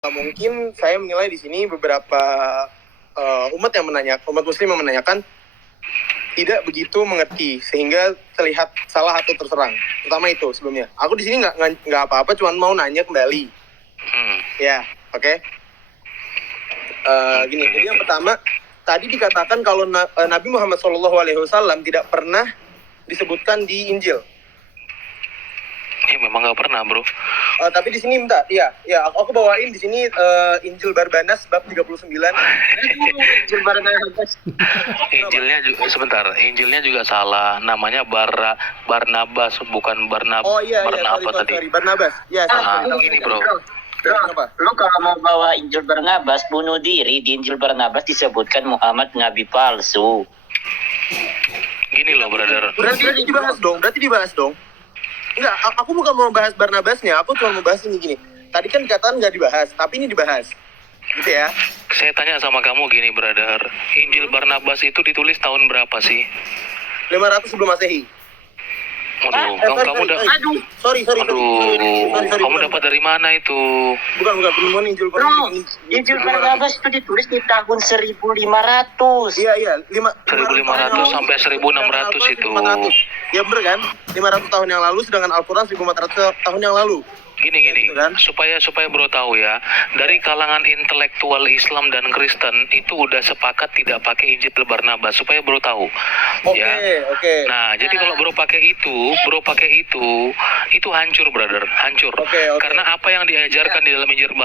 Mungkin saya menilai di sini beberapa umat muslim yang menanyakan tidak begitu mengerti sehingga terlihat salah atau terserang. Pertama itu sebelumnya. Aku di sini nggak apa-apa, cuma mau nanya kembali. Ya, oke. Gini, jadi yang pertama tadi dikatakan kalau Nabi Muhammad SAW tidak pernah disebutkan di Injil. Ya memang nggak pernah, bro. Tapi di sini minta, ya, aku bawain di sini Injil Barbanas bab 39. Injil Barnabas. Injilnya juga sebentar, Injilnya juga salah. Namanya Barnabas, bukan Barnabas. Oh iya, sorry, Barnabas. Ya, gini, bro. Lu kalau mau bawa Injil Barnabas, bunuh diri. Di Injil Barnabas disebutkan Muhammad nabi palsu. Gini loh, brother. Berarti dibahas dong. Enggak, aku bukan mau bahas Barnabasnya, aku cuma mau bahas ini gini. Tadi kan dikatakan nggak dibahas, tapi ini dibahas. Gitu ya. Saya tanya sama kamu gini, brother. Injil Barnabas itu ditulis tahun berapa sih? 500 sebelum Masehi. Aduh, kamu udah... Sorry. Kamu dapat dari mana itu? Bukan penemuan Injil Barnabas. Injil Barnabas itu ditulis di tahun 1500. Iya, 1500 sampai 1600 itu. Ya bener kan? 500 tahun yang lalu, sedangkan Al-Quran 1400 tahun yang lalu. Gini, supaya bro tahu ya, dari kalangan intelektual Islam dan Kristen itu udah sepakat tidak pakai Injil Barnabas, supaya bro tahu. Oke. Nah, jadi kalau bro pakai itu hancur, brother, hancur. Oke. Karena apa yang diajarkan di dalam Injil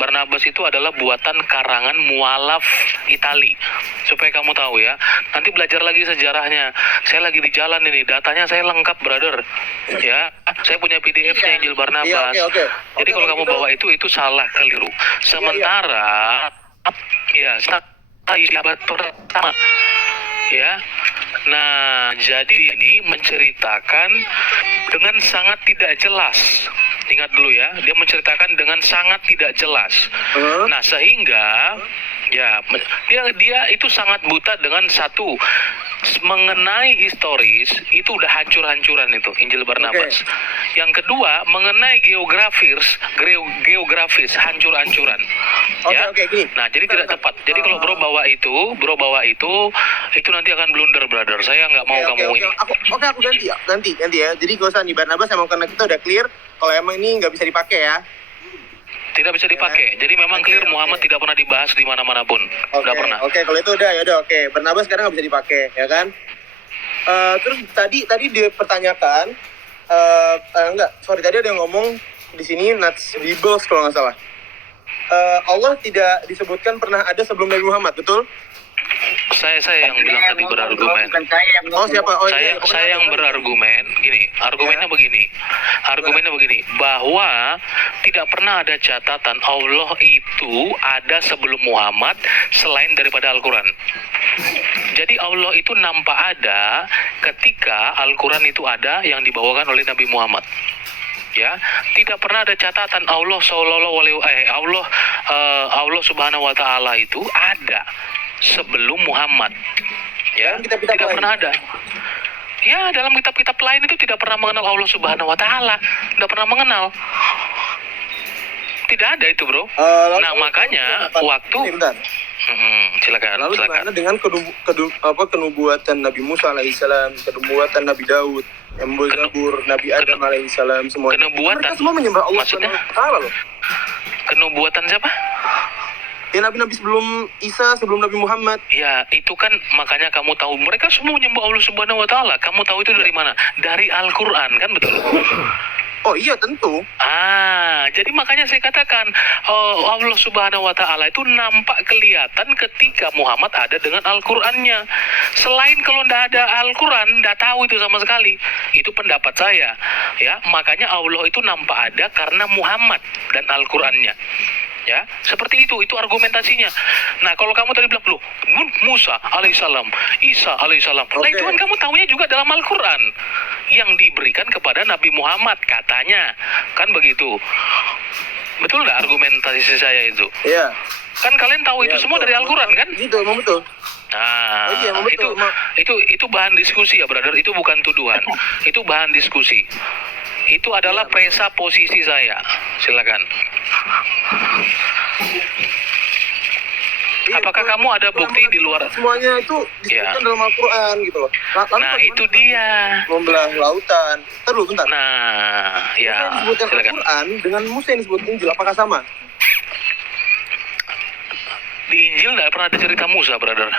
Barnabas itu adalah buatan karangan mualaf Itali. Supaya kamu tahu ya, nanti belajar lagi sejarahnya. Saya lagi di jalan ini, datanya saya lengkap, brother. Ya, saya punya PDF-nya Injil Barnabas. Jadi kalau kamu bawa itu salah, keliru. Sementara abad pertama, ya. Nah, jadi ini menceritakan dengan sangat tidak jelas. Ingat dulu ya, dia menceritakan dengan sangat tidak jelas. Nah, sehingga ya dia itu sangat buta dengan satu mengenai historis itu udah hancur-hancuran itu Injil Barnabas. Yang kedua mengenai geografis hancur-hancuran. Gini. Nah, jadi tidak tepat. Jadi kalau bro bawa itu nanti akan blunder, brother. Saya nggak mau kamu ini. Aku ganti ya. Jadi gak usah nih Barnabas, emang karena kita udah clear kalau emang ini nggak bisa dipakai ya. Tidak bisa dipakai. Jadi memang clear Muhammad tidak pernah dibahas di mana-mana pun. Tidak pernah. Kalau itu udah oke. Barnabas sekarang nggak bisa dipakai, ya kan? Terus tadi dipertanyakan, tadi ada yang ngomong di sini Nats Bibles kalau nggak salah. Allah tidak disebutkan pernah ada sebelum Nabi Muhammad, betul? Saya yang bilang tadi berargumen. Siapa? Saya yang berargumen. Argumennya begini, bahwa tidak pernah ada catatan Allah itu ada sebelum Muhammad selain daripada Al-Quran. Jadi Allah itu nampak ada ketika Al-Quran itu ada yang dibawakan oleh Nabi Muhammad. Ya, tidak pernah ada catatan Allah Allah Subhanahu wa taala itu ada sebelum Muhammad. Ya, tidak pernah ada. Ya, dalam kitab-kitab lain itu tidak pernah mengenal Allah Subhanahu wa taala, tidak pernah mengenal. Tidak ada itu, bro. Nah, makanya waktu silakan. Lalu gimana dengan kenubuatan Nabi Musa alaihissalam, kenubuatan Nabi Daud, Zabur, Nabi Adam alaihissalam, semua. Kenubuatan. Mereka semua menyembah Allah Maksudnya? Subhanahu wa taala loh. Kenubuatan siapa? Ya nabi-nabi sebelum Isa, sebelum Nabi Muhammad. Ya, itu kan makanya kamu tahu mereka semua menyembah Allah Subhanahu wa taala. Kamu tahu itu dari mana? Dari Al-Qur'an, kan betul? Oh iya, tentu. Jadi makanya saya katakan Allah Subhanahu wa taala itu nampak kelihatan ketika Muhammad ada dengan Al-Qur'annya. Selain kalau tidak ada Al-Qur'an, tidak tahu itu sama sekali. Itu pendapat saya. Ya, makanya Allah itu nampak ada karena Muhammad dan Al-Qur'annya. Ya, seperti itu argumentasinya. Nah, kalau kamu tadi bilang, loh, Musa alaihissalam, Isa alaihissalam. Nah, itu kan kamu tahunya juga dalam Al-Quran yang diberikan kepada Nabi Muhammad katanya, kan begitu. Betul nggak argumentasi saya itu? Iya. Kan kalian tahu itu semua dari Al-Quran kan? Gitu, emang betul. Nah, itu bahan diskusi ya, brother. Itu bukan tuduhan. Itu bahan diskusi. Itu adalah pesa posisi saya. Silakan. Apakah kamu ada bukti di luar? Semuanya itu disebutkan dalam Al-Quran gitu loh. Lalu Nah, bagaimana itu dia. membelah lautan. Bentar. Nah, Musa yang ya, disebutkan silakan. Al-Quran dengan Musa yang disebut Injil apakah sama? Di Injil nggak pernah ada cerita Musa, brother.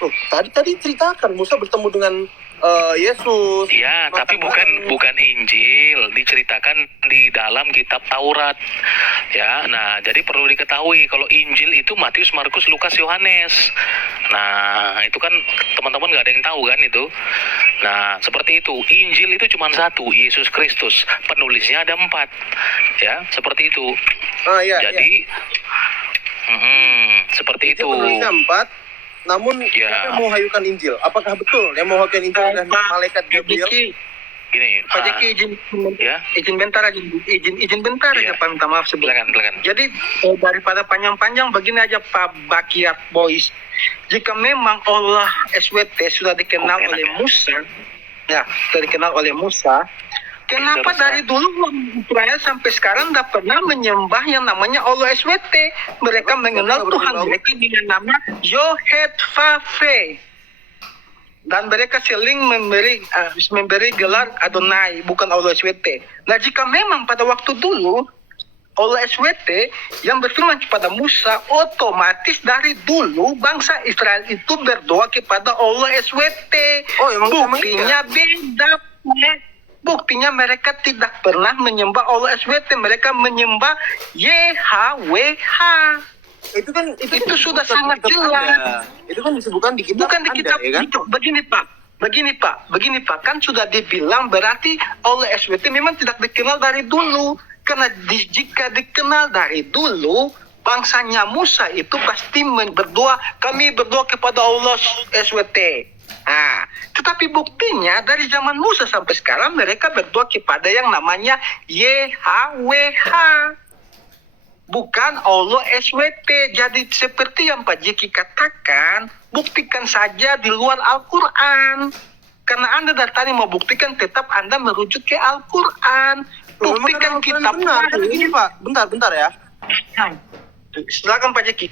Oh, tadi ceritakan Musa bertemu dengan Yesus. Ya, makan tapi bareng. bukan Injil, diceritakan di dalam kitab Taurat. Ya, nah jadi perlu diketahui kalau Injil itu Matius, Markus, Lukas, Yohanes. Nah, itu kan teman-teman nggak ada yang tahu kan itu. Nah, seperti itu. Injil itu cuma satu, Yesus Kristus. Penulisnya ada 4. Ya, seperti itu. Iya. Jadi, seperti Injil itu. penulisnya 4. Namun Ya. siapa yang menghayukan Injil? Apakah betul yang menghayukan Injil dan malaikat Gabriel? Gini, Pak Jeki ya, izin bentar aja, izin bentar Iya. aja Pak, minta maaf sebelumnya. silakan. Jadi daripada panjang-panjang begini aja Pak Bakiat Boys. Jika memang Allah SWT sudah dikenal Kok enak oleh ya? Musa, sudah dikenal oleh Musa, kenapa Terus, dari dulu orang Israel sampai sekarang tidak pernah menyembah yang namanya Allah SWT? Mereka mengenal Tuhan mereka dengan nama Yohed Vave. Dan mereka seling memberi gelar Adonai, bukan Allah SWT. Nah, jika memang pada waktu dulu Allah SWT yang berfirman kepada Musa, otomatis dari dulu bangsa Israel itu berdoa kepada Allah SWT. Oh, emang Buktinya beda. Buktinya mereka tidak pernah menyembah Allah SWT. Mereka menyembah YHWH. Itu sudah disebutkan sangat di kitab jelas. Anda. Itu kan disebutkan di kitab Bukan di Anda, kitab ya kan? itu. Begini Pak, kan sudah dibilang berarti oleh SWT memang tidak dikenal dari dulu. Karena jika dikenal dari dulu, bangsanya Musa itu pasti berdoa, kami berdoa kepada Allah SWT. Nah, tetapi buktinya dari zaman Musa sampai sekarang mereka berdoa kepada yang namanya YHWH. Bukan Allah SWT. Jadi seperti yang Pak Jeki katakan, buktikan saja di luar Al-Quran. Karena Anda dari tadi mau buktikan, tetap Anda merujuk ke Al-Quran. Buktikan kitab benar. Kan gini Pak, bentar ya. Silakan Pak Jeki.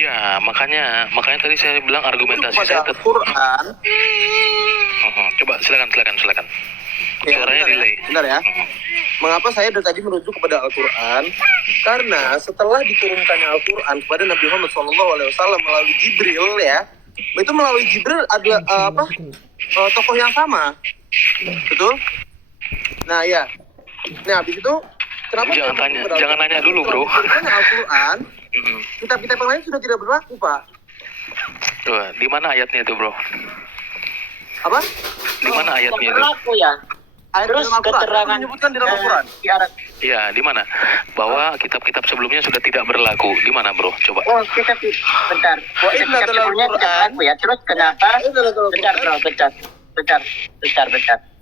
Ya, makanya tadi saya bilang argumentasi Pada saya Al-Quran. Coba silakan. Suaranya delay. Bentar ya. Mengapa saya dari tadi merujuk kepada Al-Quran? Karena setelah diturunkannya Al-Quran kepada Nabi Muhammad SAW melalui Jibril ya, itu melalui Jibril adalah tokoh yang sama, betul? Nah ya, nah habis itu kenapa? Jangan nanya dulu, bro. Karena Al-Quran, kitab-kitab yang lain sudah tidak berlaku, Pak. Tuh, di mana ayatnya itu, bro? Apa? Di mana ayatnya itu? Berlaku ya. Ayat Terus dalam Al-Quran, keterangan menyebutkan di dalam Al-Quran. Iya, di mana? Bahwa kitab-kitab sebelumnya sudah tidak berlaku. Di mana, bro? Coba. Oh, kita bentar. Kitab sebelumnya tidak berlaku ya. Terus kenapa? Bentar.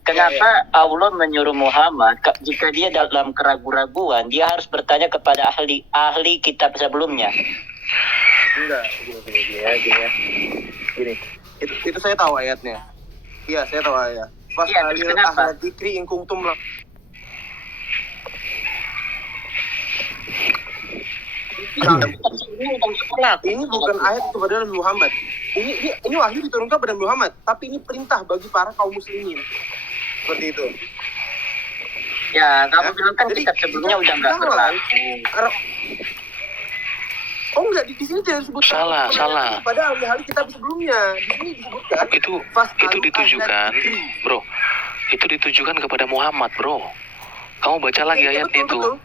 Kenapa Allah menyuruh Muhammad jika dia dalam keraguan-raguan, dia harus bertanya kepada ahli kitab sebelumnya? Enggak, gini. Itu saya tahu ayatnya. Iya, saya tahu ayat. Iya, terus kenapa? Ahla dzikri in kuntum la. Ini bukan ayat kepada Nabi Muhammad. Ini wahyu diturunkan kepada Nabi Muhammad, tapi ini perintah bagi para kaum muslimin. Seperti itu. Ya, kamu bilang kan Jadi, kitab sebelumnya udah nggak berlaku. Oh enggak, di sini tidak disebutkan. Salah. Pada ahli-ahli kitab sebelumnya, di sini disebutkan. Itu ditujukan, bro. Itu ditujukan kepada Muhammad, bro. Kamu baca lagi ayatnya itu. Betul.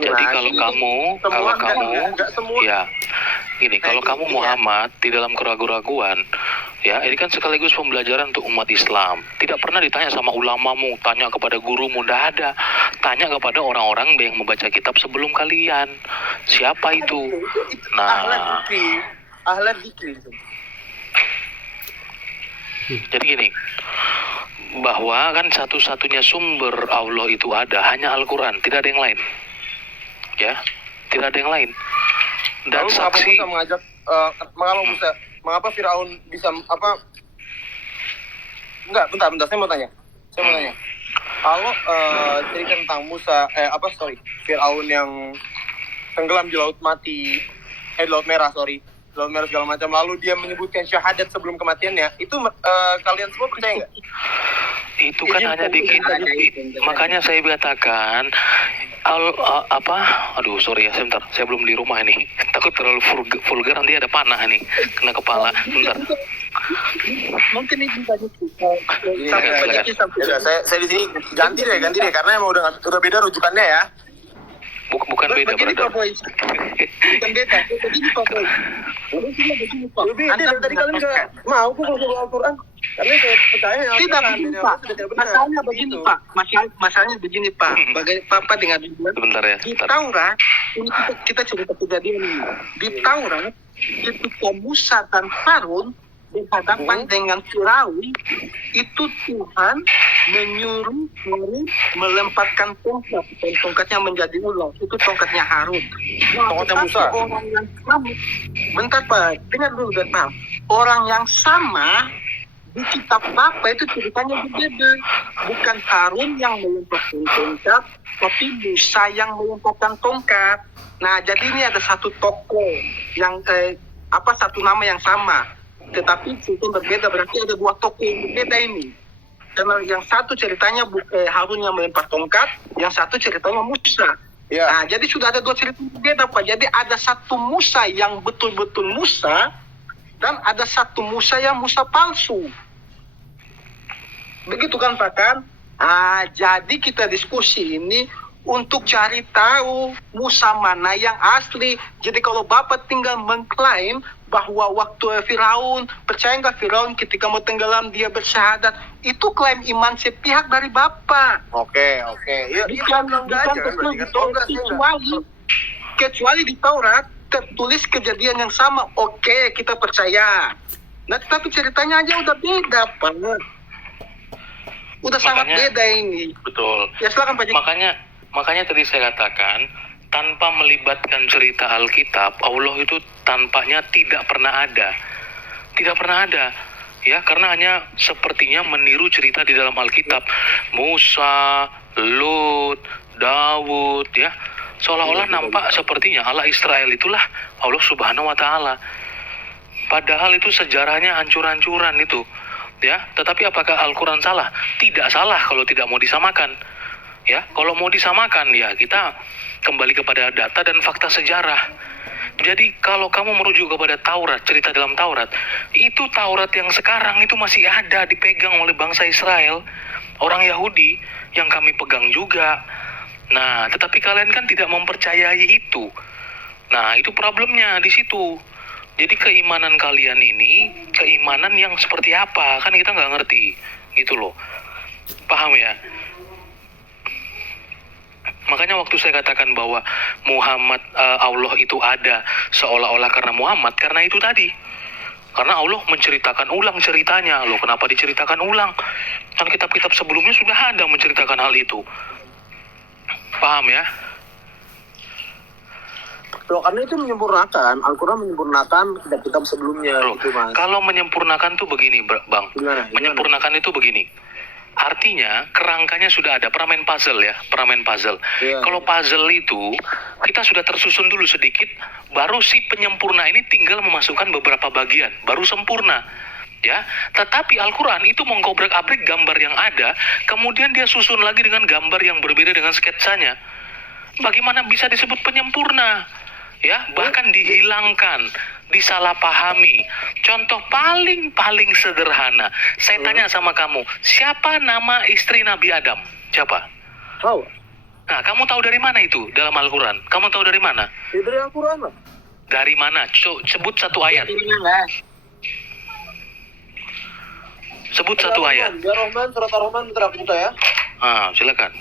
Jadi kalau kamu, ya, gini, kalau kamu Muhammad di dalam keraguan-raguan, ya, ini kan sekaligus pembelajaran untuk umat Islam. Tidak pernah ditanya sama ulamamu, tanya kepada gurumu, tidak ada. Tanya kepada orang-orang yang membaca kitab sebelum kalian. Siapa itu? Nah, Ahla dzikri. jadi gini, bahwa kan satu-satunya sumber Allah itu hanya Al-Quran, tidak ada yang lain. Ya, tidak ada yang lain. Dan lalu saksi. Mengapa Firaun bisa apa? Enggak, bentar, saya mau tanya. Kalau cerita tentang Musa, Firaun yang tenggelam di laut mati, di laut merah segala macam. Lalu dia menyebutkan syahadat sebelum kematiannya. Itu kalian semua percaya nggak? Itu kan hanya dikit. Makanya saya katakan sorry ya, sebentar, saya belum di rumah ini. Takut terlalu vulgar, nanti ada panah nih kena kepala. Bentar. Mungkin ini banyak Ya, saya di sini ganti deh karena emang udah beda rujukannya ya. Bukan beda, begini brother. Pak Boy. Bukan beda, begini Pak Boy. Begini Pak. Lebih dari tadi kalian nggak mau kok kalau Al-Quran. Karena saya percaya yang Tidak Al-Quran begini ini Pak. tidak benar. Masalahnya begini Pak. Masalahnya begini Pak. Papa dengan Sebentar ya. di Sebentar. Taurat, ini kita cerita kejadian ini. Di Taurat, ketika Musa dan Harun berhadapan dengan Firaun, itu Tuhan menyuruh Harun melemparkan tongkat, dan tongkatnya menjadi ular. Itu tongkatnya Harun. Tongkatnya Musa. Orang yang sama, bentar Pak, dengar dulu dan paham. Orang yang sama di kitab Bapa itu ceritanya berbeda. Bukan Harun yang melemparkan tongkat, tapi Musa yang melemparkan tongkat. Nah, jadi ini ada satu tokoh yang satu nama yang sama, tetapi cerita berbeda. Berarti ada dua tokoh yang berbeda ini. Karena yang satu ceritanya Harun yang melempar tongkat, yang satu ceritanya Musa. Ya. Nah, jadi sudah ada dua cerita berbeda Pak. Jadi ada satu Musa yang betul-betul Musa, dan ada satu Musa yang Musa palsu. Begitu kan Pak kan? Jadi kita diskusi ini untuk cari tahu Musa mana yang asli. Jadi kalau Bapak tinggal mengklaim bahwa waktu Firaun, percaya nggak Firaun ketika mau tenggelam dia bersyahadat, itu klaim iman sepihak dari Bapak. Oke. Ya, Kecuali di Taurat tertulis kejadian yang sama. Oke, kita percaya. Nah, tapi ceritanya aja udah beda, Pak. Udah sangat beda ini. Betul. Ya, silakan Pak. Makanya tadi saya katakan, tanpa melibatkan cerita Alkitab, Allah itu tampaknya tidak pernah ada. Tidak pernah ada. Ya, karena hanya sepertinya meniru cerita di dalam Alkitab. Musa, Lut, Daud, ya. Seolah-olah nampak sepertinya Allah Israel itulah Allah Subhanahu wa Ta'ala. Padahal itu sejarahnya hancur-hancuran itu. Ya, tetapi apakah Al-Quran salah? Tidak salah kalau tidak mau disamakan. Ya, kalau mau disamakan ya kita kembali kepada data dan fakta sejarah. Jadi kalau kamu merujuk kepada Taurat, cerita dalam Taurat, itu Taurat yang sekarang itu masih ada dipegang oleh bangsa Israel, orang Yahudi yang kami pegang juga. Nah, tetapi kalian kan tidak mempercayai itu. Nah, itu problemnya di situ. Jadi keimanan kalian ini, keimanan yang seperti apa? Kan kita nggak ngerti, gitu loh. Paham ya? Makanya waktu saya katakan bahwa Muhammad, Allah itu ada seolah-olah karena Muhammad, karena itu tadi. Karena Allah menceritakan ulang ceritanya. Loh, kenapa diceritakan ulang? Kan kitab-kitab sebelumnya sudah ada menceritakan hal itu. Paham ya? Loh, karena itu menyempurnakan, Al-Quran menyempurnakan kitab-kitab sebelumnya. Loh, gitu, Mas. kalau menyempurnakan tuh begini, Bang. Gimana? Menyempurnakan itu begini. Artinya kerangkanya sudah ada, peramen puzzle ya, peramen puzzle. Iya. Kalau puzzle itu kita sudah tersusun dulu sedikit, baru si penyempurna ini tinggal memasukkan beberapa bagian, baru sempurna. Ya, tetapi Al-Quran itu mengobrak-abrik gambar yang ada, kemudian dia susun lagi dengan gambar yang berbeda dengan sketsanya. Bagaimana bisa disebut penyempurna? Ya, bahkan dihilangkan, disalahpahami. Contoh paling sederhana. Saya tanya sama kamu, siapa nama istri Nabi Adam? Siapa? Tahu? Nah, kamu tahu dari mana itu dalam Al-Quran? Kamu tahu dari mana? Ya, dari Al-Quran lah. Dari mana? Sebut satu ayat. Sebut satu ayat. Ya Rahman, surat Ar-Rahman, bentar aku buka ya. Silakan.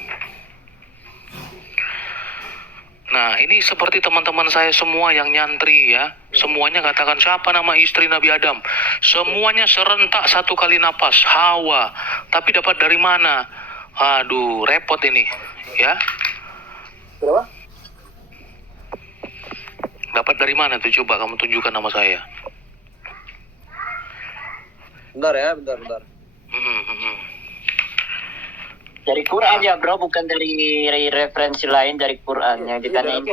Nah, ini seperti teman-teman saya semua yang nyantri ya. Semuanya katakan siapa nama istri Nabi Adam. Semuanya serentak satu kali napas, Hawa. Tapi dapat dari mana? Aduh, repot ini. Ya. Berapa? Dapat dari mana tuh? Coba kamu tunjukkan nama saya. Bentar ya, bentar. Dari Quran ya bro, bukan dari referensi lain, dari Quran yang ditanyain.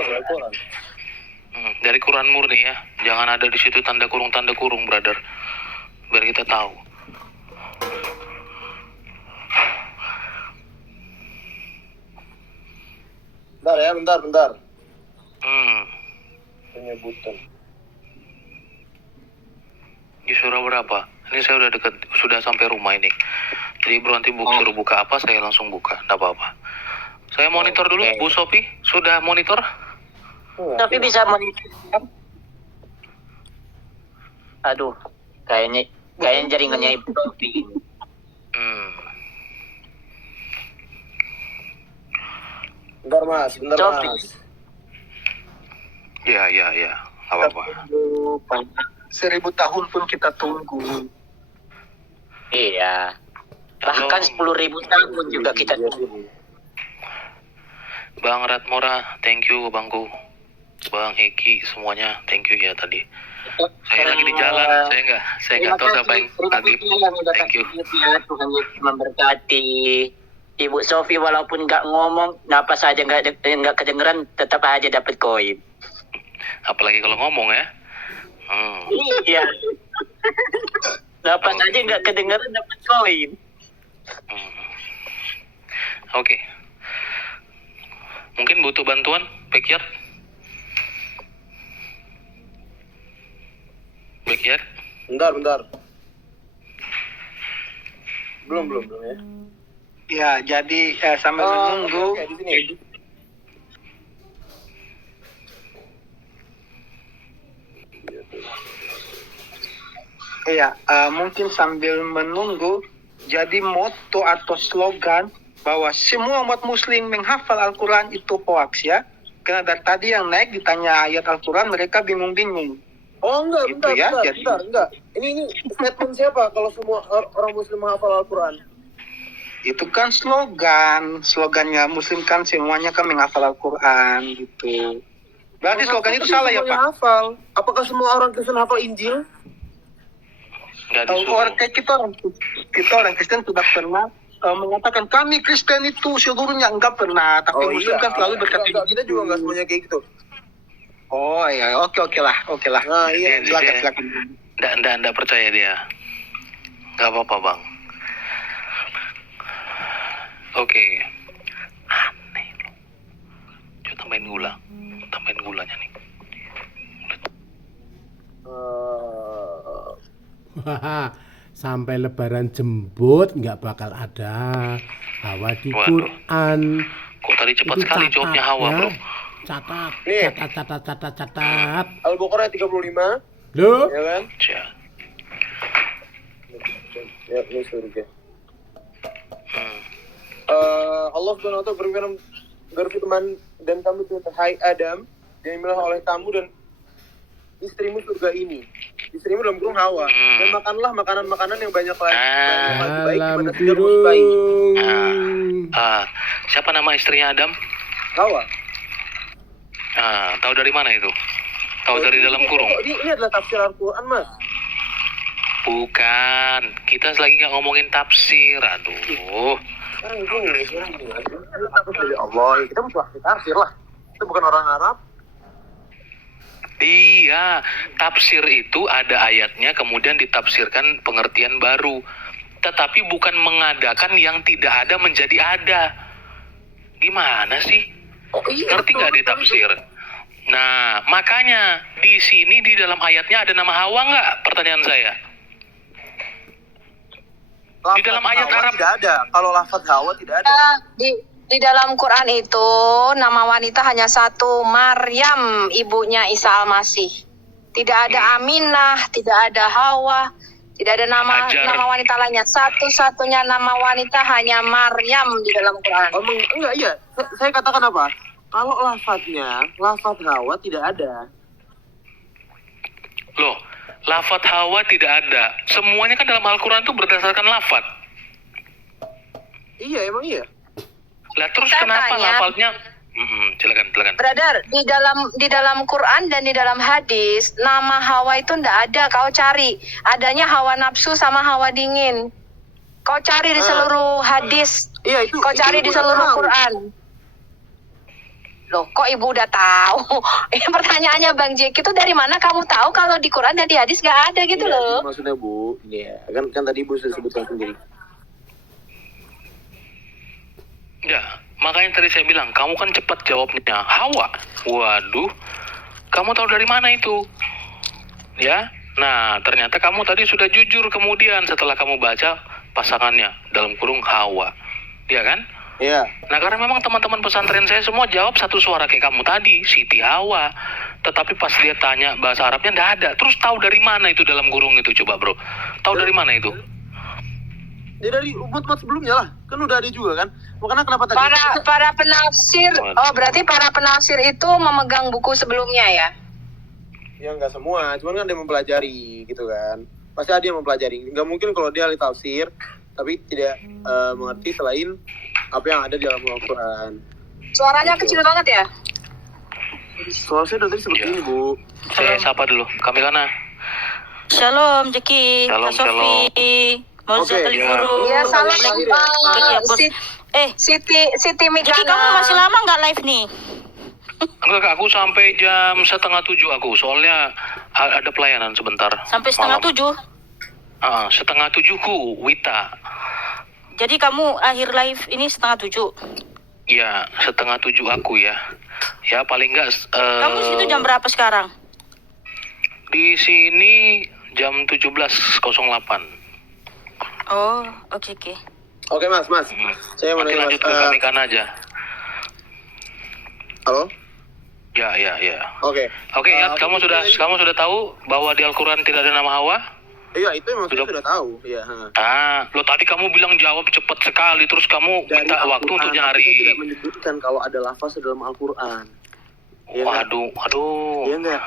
Dari Quran murni ya. Jangan ada di situ tanda kurung, brother. Biar kita tahu. Bentar. Hmm. Penyebutan. Di surah berapa? Ini saya udah deket, sudah sampai rumah ini. Jadi bro nanti suruh buka apa, saya langsung buka. Nggak apa-apa. Saya monitor dulu, Bu Sophie. Sudah monitor? Tapi bisa monitor. Aduh, kayaknya jaringannya Ibu Sophie. Bentar mas. Ya. Nggak apa-apa. 1000 tahun pun kita tunggu. Iya. Bahkan 10.000 tahun juga kita tunggu. Bang Ratmora, thank you bangku. Bang Eki, semuanya thank you ya tadi. Saya lagi di jalan, saya nggak tahu siapa yang tadi. Thank you. Tuhan Yesus memberkati. Ibu Sophie walaupun nggak ngomong, apa saja nggak kedengeran, tetap aja dapat koin. Apalagi kalau ngomong ya. Iya. Dapat aja nggak kedengeran, dapat koin. Oke. Mungkin butuh bantuan, Backyard? Bentar. Belum ya. Ya, jadi sambil menunggu. Oke, di sini. Iya, mungkin sambil menunggu, jadi moto atau slogan bahwa semua umat muslim menghafal Al-Quran itu hoax ya. Karena dari tadi yang naik ditanya ayat Al-Quran, mereka bingung-bingung. Oh enggak, Gitu ya, jadi- bentar. Ini statement siapa kalau semua orang muslim menghafal Al-Quran? Itu kan slogannya muslim kan semuanya kan menghafal Al-Quran gitu. Berarti slogan itu salah ya Pak? Hafal. Apakah semua orang Kristen hafal Injil? Nggak Tahu disuruh. orang kayak kita orang Kristen tidak pernah mengatakan kami Kristen itu seluruhnya, enggak pernah. Tapi muslim kan selalu berkata Enggak, kita juga enggak semuanya kayak gitu. Oh iya, oke lah. Nah, iya. Silakan. Nggak percaya dia. Nggak apa-apa bang. Oke. Aneh loh. Coba tambahin gulanya nih. Wah, sampai lebaran jembut nggak bakal ada Hawa di Waduh. Quran. Kok tadi cepat Itu sekali catat jawabnya Hawa ya. bro. Catat. Nih. Al-Baqarah 35, Loh, ya kan? Ya. Ya, ini surga. Allah Subhanahu wa taala berfirman, dan kamu hai Adam, diambillah oleh kamu dan istrimu surga ini. Istrimu dalam kurung Hawa. Dan makanlah makanan-makanan yang banyak lagi baik alam kepada tidak musibah ini. kurung. Siapa nama istrinya Adam? Hawa. Tahu dari mana itu? Tahu dari dalam kurung? Ini adalah tafsir Al-Quran, Mas. Bukan. Kita lagi nggak ngomongin tafsir. Aduh. Sekarang ini dari Allah. Kita butuh tafsir lah. Kita bukan orang Arab. Iya, tafsir itu ada ayatnya kemudian ditafsirkan pengertian baru. Tetapi bukan mengadakan yang tidak ada menjadi ada. Gimana sih? Oh iya. Ngerti nggak di tafsir? Nah, makanya di sini di dalam ayatnya ada nama Hawa nggak? Pertanyaan saya. Di dalam ayat Hawa Arab tidak ada. Kalau lafaz Hawa tidak ada. Di dalam Quran itu nama wanita hanya satu, Maryam, ibunya Isa Al-Masih. Tidak ada Aminah, tidak ada Hawa, tidak ada nama Hajar. nama wanita lainnya. Satu-satunya nama wanita hanya Maryam di dalam Quran. Enggak, iya. Saya katakan apa? Kalau lafaz Hawa tidak ada. Loh, lafadz Hawa tidak ada. Semuanya kan dalam Al-Quran itu berdasarkan lafadz. Iya, emang iya. Lah terus Saya kenapa tanya. lafadznya? Silakan. Brother, di dalam Quran dan di dalam hadis nama Hawa itu ndak ada. Kau cari, adanya hawa nafsu sama hawa dingin. Kau cari di seluruh hadis Iya itu. Kau cari di seluruh Quran. Loh, kok ibu udah tahu? Pertanyaannya Bang Jeki itu dari mana kamu tahu kalau di Quran dan di hadis nggak ada gitu loh? Maksudnya Bu, iya kan tadi Bu sudah sebutkan sendiri. Ya, makanya tadi saya bilang, kamu kan cepat jawabnya. Hawa. Waduh, kamu tahu dari mana itu? Ya, nah ternyata kamu tadi sudah jujur kemudian setelah kamu baca pasangannya, dalam kurung Hawa. Iya kan? Iya. Nah karena memang teman-teman pesantren saya semua jawab satu suara kayak kamu tadi, Siti Hawa. Tetapi pas dia tanya bahasa Arabnya nggak ada. Terus tahu dari mana itu dalam kurung itu, coba bro? Tahu dari mana itu? Ya dari umat sebelumnya lah, kan udah ada juga kan. Makanya kenapa tadi? Para penafsir, oh berarti para penafsir itu memegang buku sebelumnya ya? Ya nggak semua, cuman kan dia mempelajari gitu kan. Pasti ada yang mempelajari. Nggak mungkin kalau dia ahli tafsir, tapi tidak mengerti selain apa yang ada di dalam Al-Quran. Suaranya kecil banget ya? Soal saya dari seperti ini Bu. Saya sapa dulu, Kamilana. Shalom, Jeki, Shalom, Kak Sofi, Moza Oke, Telifuru. Iya, salam ya. Siti Mikana. Jeki kamu masih lama nggak live nih? Enggak, aku sampai jam 6:30 aku. Soalnya ada pelayanan sebentar. Sampai setengah malam. 7. 6:30 ku, Wita. Jadi kamu akhir live ini setengah 7. Ya, 6:30 aku ya. Ya paling enggak. Kamu situ jam berapa sekarang? Di sini jam 17:08. Oh, oke. Oke Mas. Saya mau Nanti nanya lanjut Mas. ke Kamikan aja. Halo? Ya. Oke. Oke, ya, kamu sudah tahu bahwa di Al-Quran tidak ada nama Hawa? Iya itu emang saya sudah tahu. Iya. Lo tadi kamu bilang jawab cepat sekali, terus kamu minta waktu untuk Saya nyari. tidak menyebutkan kalau ada lafaz dalam Al-Quran. Iya nggak? Waduh. Iya enggak?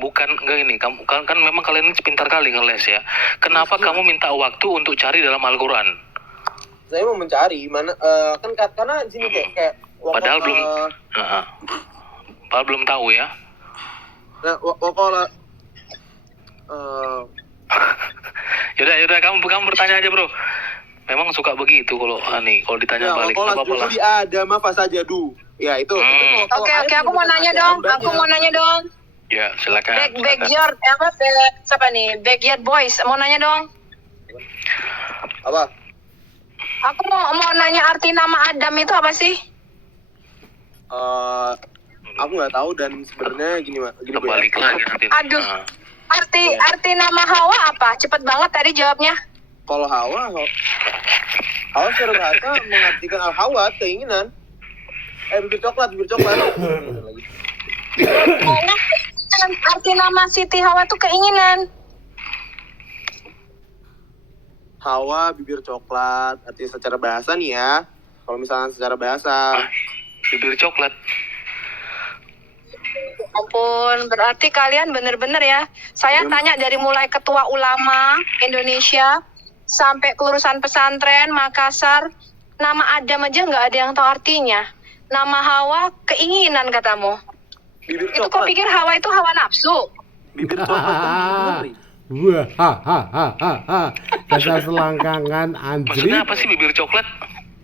Bukan enggak ini, kamu kan memang kalian ini pintar kali ngeles ya. Kenapa kamu minta waktu untuk cari dalam Al-Quran? Saya mau mencari mana kan karena di sini kayak Padahal belum, padahal belum tahu ya. Nah, wakola Yaudah, kamu bertanya aja bro. Memang suka begitu kalau ditanya balik. wakola Apa-apa lah. di ada apa saja du. Ya itu. Oke, aku mau nanya dong. Ya silakan. Backyard siapa nih? Backyard Boys. Mau nanya dong. Apa? Aku mau nanya arti nama Adam itu apa sih? Aku nggak tahu dan sebenarnya gini Bu, ya. Kebalik lagi nanti. Aduh. Arti nama Hawa apa? Cepet banget tadi jawabnya. Kalau Hawa secara bahasa mengartikan al-hawat, keinginan. Bibir coklat. Kayaknya arti nama Siti Hawa tuh keinginan. Hawa bibir coklat, artinya secara bahasa nih ya. Kalau misalnya secara bahasa. Bibir coklat. Ampun, berarti kalian bener-bener ya. Saya tanya dari mulai ketua ulama Indonesia sampai kelulusan pesantren Makassar, nama Adam aja nggak ada yang tahu artinya. Nama Hawa keinginan katamu. Bibir Itu kok pikir Hawa itu hawa nafsu? Bibir coklat. Wah, dasar selangkangan anjing. Maksudnya apa sih bibir coklat?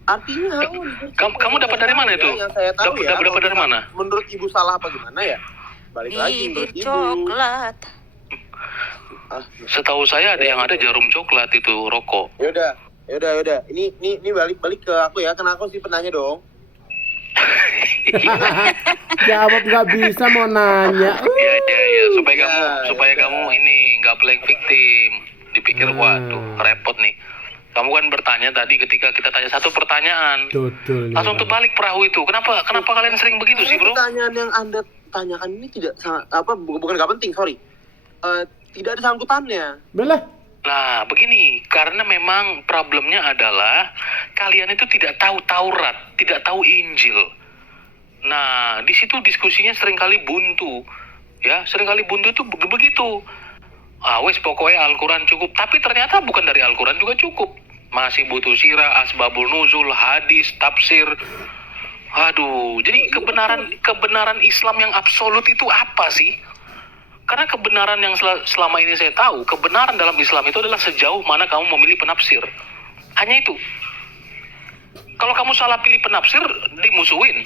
Artinya Kamu dapat dari mana itu? Yang saya tahu ya. Dapat dari mana? Menurut Ibu salah apa gimana ya? Balik lagi menurut Bibir Ibu. coklat. Setahu saya ada yang ada jarum coklat itu rokok. Yaudah. Ini balik ke aku ya. Karena aku sih penanya dong. Jawab nggak bisa mau nanya. Iya, supaya kamu ini nggak playing victim. Dipikir waduh repot nih. Kamu kan bertanya tadi ketika kita tanya satu pertanyaan. Dodol. Langsung terbalik perahu itu. Kenapa kalian sering begitu sih, Bro? Pertanyaan yang Anda tanyakan ini tidak bukan nggak penting, sorry. Tidak ada sangkutannya. Belah. Nah, begini, karena memang problemnya adalah kalian itu tidak tahu Taurat, tidak tahu Injil. Nah, di situ diskusinya seringkali buntu. Ya, seringkali buntu itu begitu. Wes pokoknya Al-Quran cukup, tapi ternyata bukan dari Al-Quran juga cukup. Masih butuh sirah, asbabul nuzul, hadis, tafsir. Aduh, jadi kebenaran Islam yang absolut itu apa sih? Karena kebenaran yang selama ini saya tahu, kebenaran dalam Islam itu adalah sejauh mana kamu memilih penafsir. Hanya itu. Kalau kamu salah pilih penafsir, dimusuhin.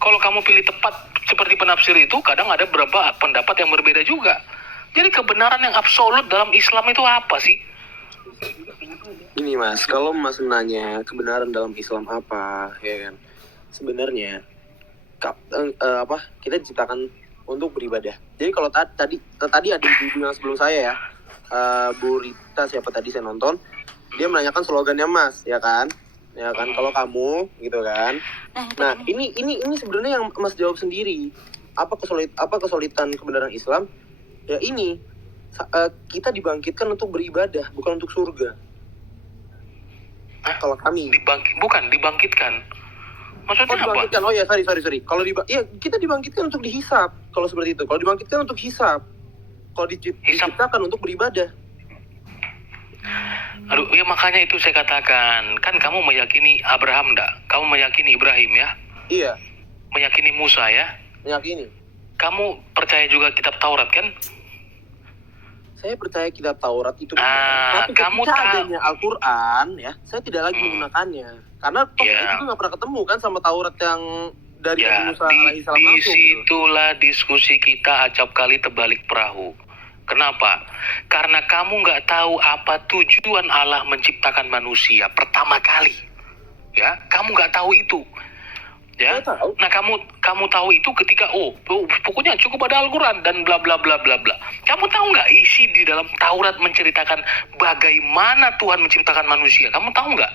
Kalau kamu pilih tepat seperti penafsir itu, kadang ada beberapa pendapat yang berbeda juga. Jadi kebenaran yang absolut dalam Islam itu apa sih? Ini Mas, kalau Mas nanya kebenaran dalam Islam apa, ya kan? Sebenarnya kita diciptakan untuk beribadah. Jadi kalau tadi ada ibu yang sebelum saya ya, Bu Rita siapa tadi saya nonton, dia menanyakan slogannya Mas, ya kan? Ya kan, kalau kamu gitu kan. Nah, ini sebenarnya yang Mas jawab sendiri. Apa kesulitan kebenaran Islam? Ya ini kita dibangkitkan untuk beribadah, bukan untuk surga. Kalau kami Bukan dibangkitkan. Maksudnya apa? dibangkitkan. Oh ya, sorry. Kalau kita dibangkitkan untuk dihisap. Kalau seperti itu. Kalau dibangkitkan untuk hisap. Kalau diciptakan untuk beribadah. Aduh, ya makanya itu saya katakan, kan kamu meyakini Abraham enggak? Kamu meyakini Ibrahim ya? Iya, Meyakini Musa ya? meyakini. Kamu percaya juga kitab Taurat kan? Saya percaya kitab Taurat itu Ah, tapi kamu ketika tahu. adanya Al-Quran ya, saya tidak lagi menggunakannya. Karena toh Ya. itu nggak pernah ketemu kan sama Taurat yang dari Ya, Nabi Musa alaihissalam di langsung. Gitu. situlah diskusi kita acap kali terbalik perahu. Kenapa? Karena kamu nggak tahu apa tujuan Allah menciptakan manusia pertama kali. Ya, kamu nggak tahu itu. Ya. Saya tahu. Nah, kamu tahu itu ketika pokoknya cukup ada Al-Quran dan bla bla bla bla bla. Kamu tahu nggak isi di dalam Taurat menceritakan bagaimana Tuhan menciptakan manusia? Kamu tahu nggak?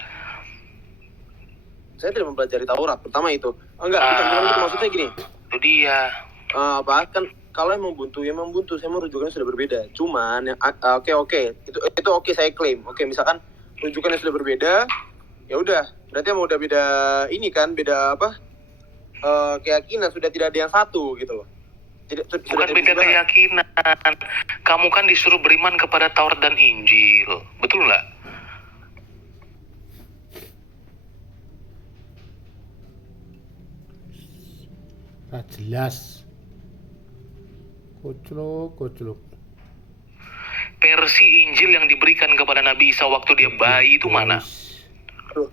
Saya tidak mempelajari Taurat. Pertama itu. Bukan gitu, maksudnya gini. Itu dia. Bahkan kalau emang buntu, saya mau rujukannya sudah berbeda. Cuman yang oke, itu oke saya klaim. Oke, misalkan rujukannya sudah berbeda, ya udah, berarti emang udah beda ini kan, beda apa? Keyakinan sudah tidak ada yang satu gitu loh. Bukan beda keyakinan. Kamu kan disuruh beriman kepada Taurat dan Injil. Betul nggak? Tak jelas. Koclok. Versi Injil yang diberikan kepada Nabi Isa waktu dia bayi itu mana? Loh,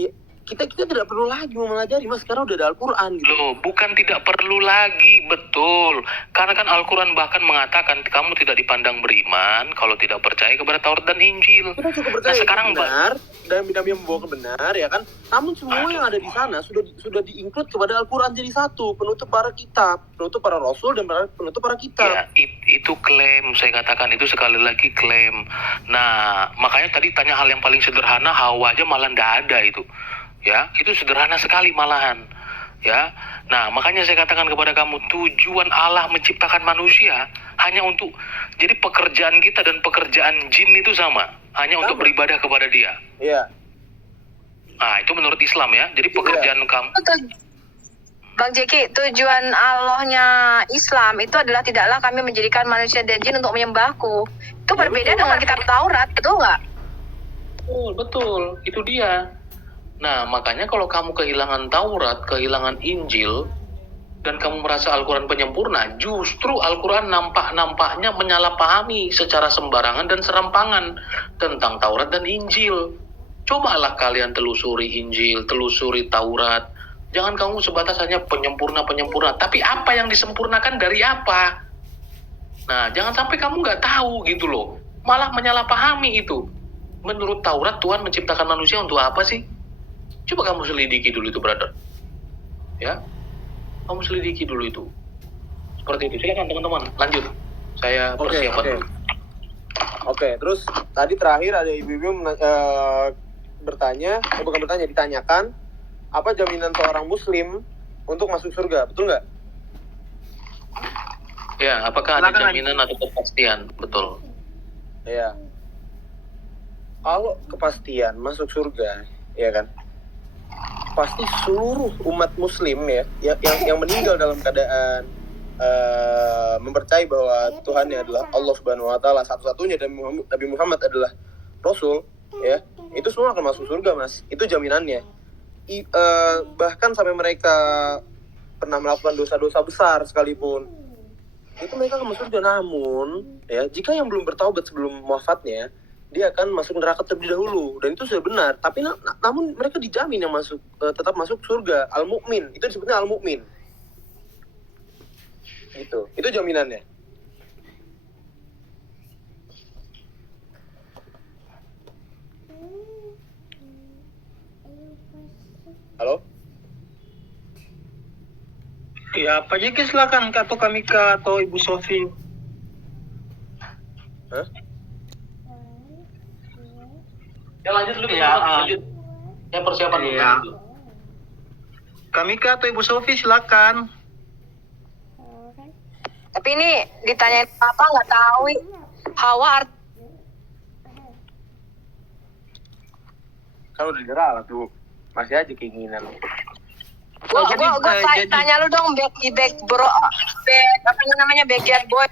ya, kita tidak perlu lagi mempelajari Mas, karena udah ada Al-Quran gitu. Loh, bukan tidak perlu lagi, betul. Karena kan Al-Quran bahkan mengatakan kamu tidak dipandang beriman kalau tidak percaya kepada Taurat dan Injil. Kita cukup percaya Nah, sekarang, itu benar dan Nabi yang membawa kebenar ya kan. Namun semua yang ada di sana sudah di-include kepada Al-Quran jadi satu, penutup para kitab, penutup para rasul dan penutup para kitab. Ya, itu klaim, saya katakan itu sekali lagi klaim. Nah, makanya tadi tanya hal yang paling sederhana, Hawa aja malah nggak ada itu. Ya, itu sederhana sekali malahan. Ya, nah makanya saya katakan kepada kamu, tujuan Allah menciptakan manusia hanya untuk, jadi pekerjaan kita dan pekerjaan jin itu sama, hanya untuk beribadah kepada Dia. Iya. Nah, itu menurut Islam ya. Jadi pekerjaan kamu. Bang Jeki, tujuan Allahnya Islam itu adalah tidaklah kami menjadikan manusia dan jin untuk menyembahku. Itu berbeda dengan kitab Taurat, betul nggak? Betul, itu dia. Nah, makanya kalau kamu kehilangan Taurat, kehilangan Injil, dan kamu merasa Al-Quran penyempurna, justru Al-Quran nampaknya menyalahpahami secara sembarangan dan serampangan tentang Taurat dan Injil. Cobalah kalian telusuri Injil, telusuri Taurat. Jangan kamu sebatas hanya penyempurna. Tapi apa yang disempurnakan dari apa? Nah, jangan sampai kamu nggak tahu gitu loh. Malah menyalahpahami itu. Menurut Taurat, Tuhan menciptakan manusia untuk apa sih? Coba kamu selidiki dulu itu, brother. Ya, kamu selidiki dulu itu. Seperti itu. Silakan teman-teman, lanjut. Saya persiapan dulu. Oke, terus tadi terakhir ada ibu-ibu ditanyakan apa jaminan seorang muslim untuk masuk surga, betul nggak? Ya, apakah ada jaminan atau kepastian? Betul. Ya. Kalau kepastian masuk surga, ya kan? Pasti seluruh umat muslim ya yang meninggal dalam keadaan mempercayai bahwa Tuhannya adalah Allah Subhanahu wa taala satu-satunya dan Nabi Muhammad adalah rasul ya, itu semua akan masuk surga, Mas. Itu jaminannya. Bahkan sampai mereka pernah melakukan dosa-dosa besar sekalipun, itu mereka akan masuk surga. Namun ya, jika yang belum bertaubat sebelum wafatnya, dia akan masuk neraka terlebih dahulu, dan itu sudah benar. Tapi namun mereka dijamin yang masuk tetap masuk surga, al-mukmin. Itu disebutnya al-mukmin. Gitu. Itu jaminannya. Halo? Ya, Pak Jeki silakan, atau Kamika atau Ibu Sofi. Hah? Ya lanjut dulu, Ya, lanjut. Ya persiapan dulu. Iya. Kamika atau Ibu Sofi silakan. Tapi ini ditanyain apa nggak tahu. Hawa Kan udah diralat tuh. Masih aja keinginan. Gue jadi- tanya lu dong back bro, back apa namanya backyard boy.